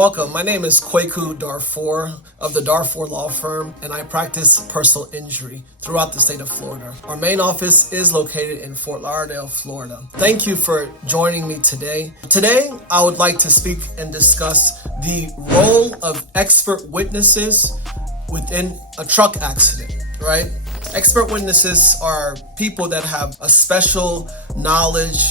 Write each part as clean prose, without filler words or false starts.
Welcome. My name is Kwaku Darfour of the Darfour Law Firm, and I practice personal injury throughout the state of Florida. Our main office is located in Fort Lauderdale, Florida. Thank you for joining me today. Today, I would like to speak and discuss the role of expert witnesses within a truck accident, right? Expert witnesses are people that have a special knowledge,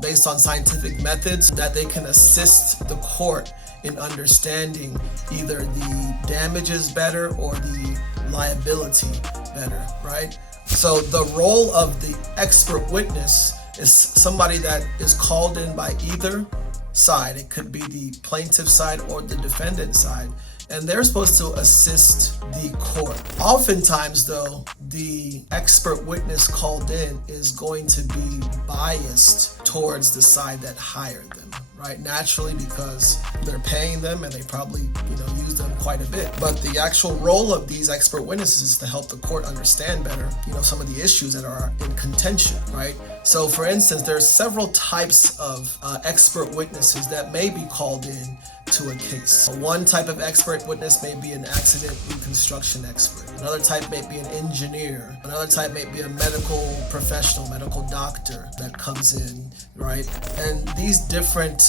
based on scientific methods that they can assist the court in understanding either the damages better or the liability better, right? So the role of the expert witness is somebody that is called in by either side. It could be the plaintiff side or the defendant side, and they're supposed to assist the court. Oftentimes, though, the expert witness called in is going to be biased towards the side that hired them, right? Naturally, because they're paying them and they probably, use them quite a bit. But the actual role of these expert witnesses is to help the court understand better, some of the issues that are in contention, right? So for instance, there's several types of expert witnesses that may be called in to a case. One type of expert witness may be an accident reconstruction expert. Another type may be an engineer. Another type may be a medical professional, medical doctor that comes in, right? And these different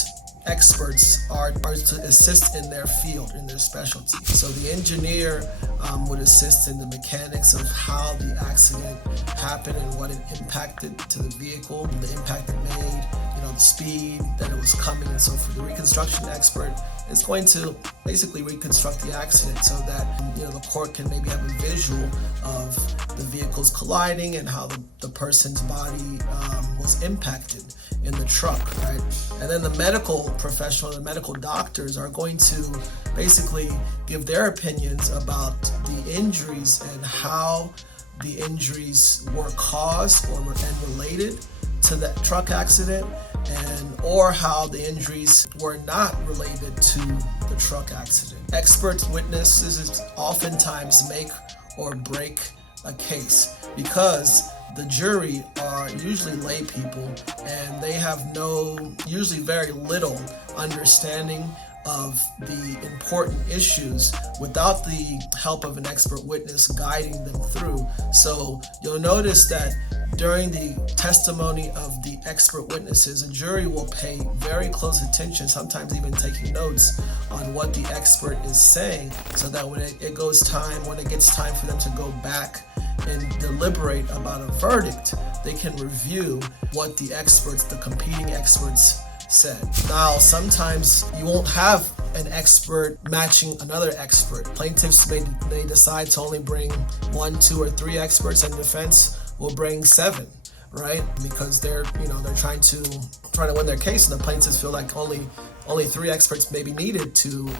experts are to assist in their field, in their specialty. So the engineer would assist in the mechanics of how the accident happened and what it impacted to the vehicle, the impact it made, the speed that it was coming. And so for the reconstruction expert, it's going to basically reconstruct the accident so that the court can maybe have a visual of the vehicles colliding and how the person's body was impacted in the truck, right? And then the medical professional, the medical doctors are going to basically give their opinions about the injuries and how the injuries were caused and related to that truck accident, or how the injuries were not related to the truck accident. Expert witnesses oftentimes make or break a case because the jury are usually lay people and they have usually very little understanding of the important issues without the help of an expert witness guiding them through. So you'll notice that during the testimony of the expert witnesses, a jury will pay very close attention, sometimes even taking notes on what the expert is saying, so that when it gets time for them to go back and deliberate about a verdict, they can review what the competing experts said. Now, sometimes you won't have an expert matching another expert. Plaintiffs may decide to only bring 1, 2, or 3 experts, and defense will bring 7, right? Because they're trying to win their case, and the plaintiffs feel like only 3 experts may be needed to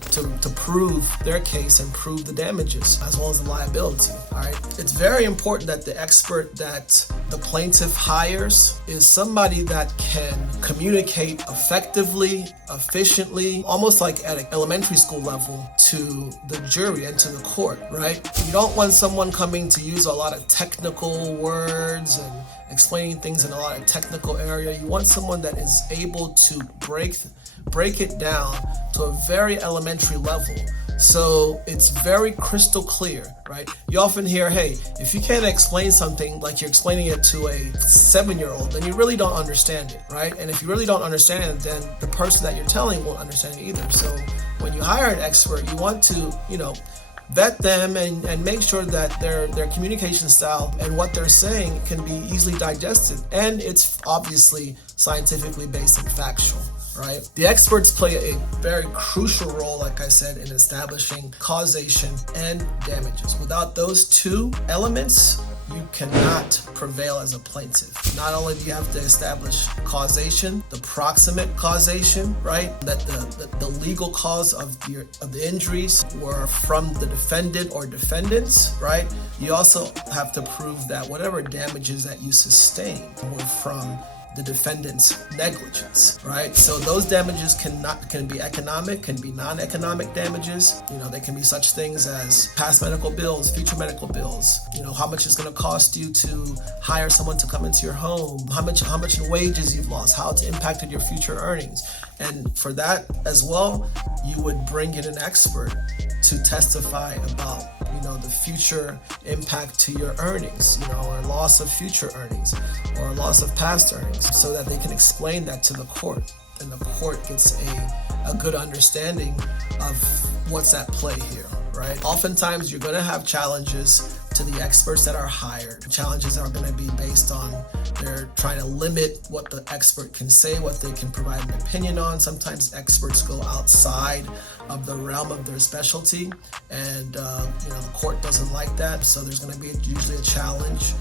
prove their case and prove the damages as well as the liability. All right. It's very important that the expert that the plaintiff hires is somebody that can communicate effectively, efficiently, almost like at an elementary school level, to the jury and to the court, right? You don't want someone coming to use a lot of technical words and explaining things in a lot of technical area. You want someone that is able to break it down to a very elementary level, so it's very crystal clear, right? You often hear, hey, if you can't explain something like you're explaining it to a 7-year-old, then you really don't understand it, right? And if you really don't understand it, then the person that you're telling won't understand it either. So when you hire an expert, you want to, vet them and make sure that their communication style and what they're saying can be easily digested, and it's obviously scientifically based and factual, right? The experts play a very crucial role, like I said, in establishing causation and damages. Without those 2 elements, you cannot prevail as a plaintiff. Not only do you have to establish causation, the proximate causation, right? That the legal cause of the injuries were from the defendant or defendants, right? You also have to prove that whatever damages that you sustain were from the defendant's negligence, right? So those damages can be economic, can be non-economic damages. They can be such things as past medical bills, future medical bills. How much it's going to cost you to hire someone to come into your home, how much in wages you've lost, how it's impacted your future earnings. And for that as well, you would bring in an expert to testify about the future impact to your earnings, or loss of future earnings or loss of past earnings, so that they can explain that to the court, and the court gets a good understanding of what's at play here, right? Oftentimes you're going to have challenges to the experts that are hired. Challenges are going to be based on they're trying to limit what the expert can say, what they can provide an opinion on. Sometimes experts go outside of the realm of their specialty, and the court doesn't like that. So there's going to be usually a challenge,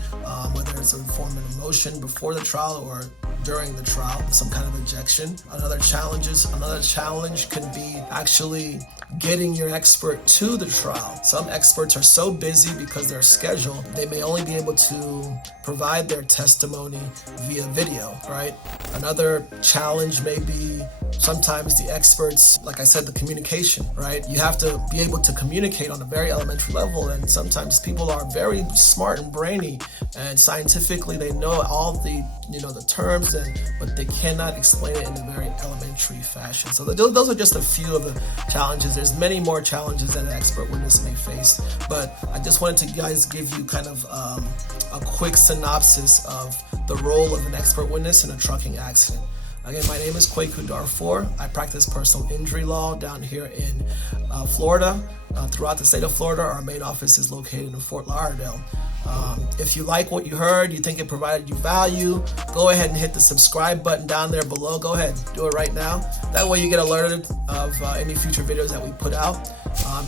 whether it's a form of motion before the trial or during the trial, some kind of objection. Another challenge could be actually getting your expert to the trial. Some experts are so busy because they're scheduled, they may only be able to provide their testimony via video, right? Another challenge may be sometimes the experts, like I said, the communication, right? You have to be able to communicate on a very elementary level, and sometimes people are very smart and brainy, and scientifically they know all the terms, but they cannot explain it in a very elementary fashion. So those are just a few of the challenges. There's many more challenges that an expert witness may face, but I just wanted to give you kind of a quick synopsis of the role of an expert witness in a trucking accident. Again, my name is Kwaku Darfour. I practice personal injury law down here in Florida. Throughout the state of Florida, our main office is located in Fort Lauderdale. If you like what you heard, you think it provided you value, go ahead and hit the subscribe button down there below. Go ahead, do it right now. That way you get alerted of any future videos that we put out.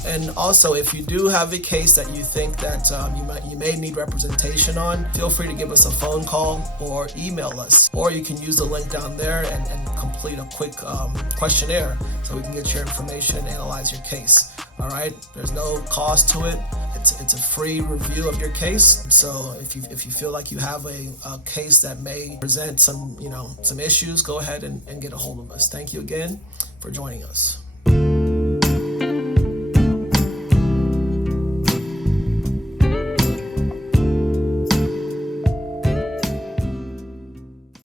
And also, if you do have a case that you think that you may need representation on, feel free to give us a phone call or email us. Or you can use the link down there and complete a quick questionnaire so we can get your information and analyze your case. All right, there's no cost to it. It's a free review of your case. So if you feel like you have a case that may present some issues, go ahead and get a hold of us. Thank you again for joining us.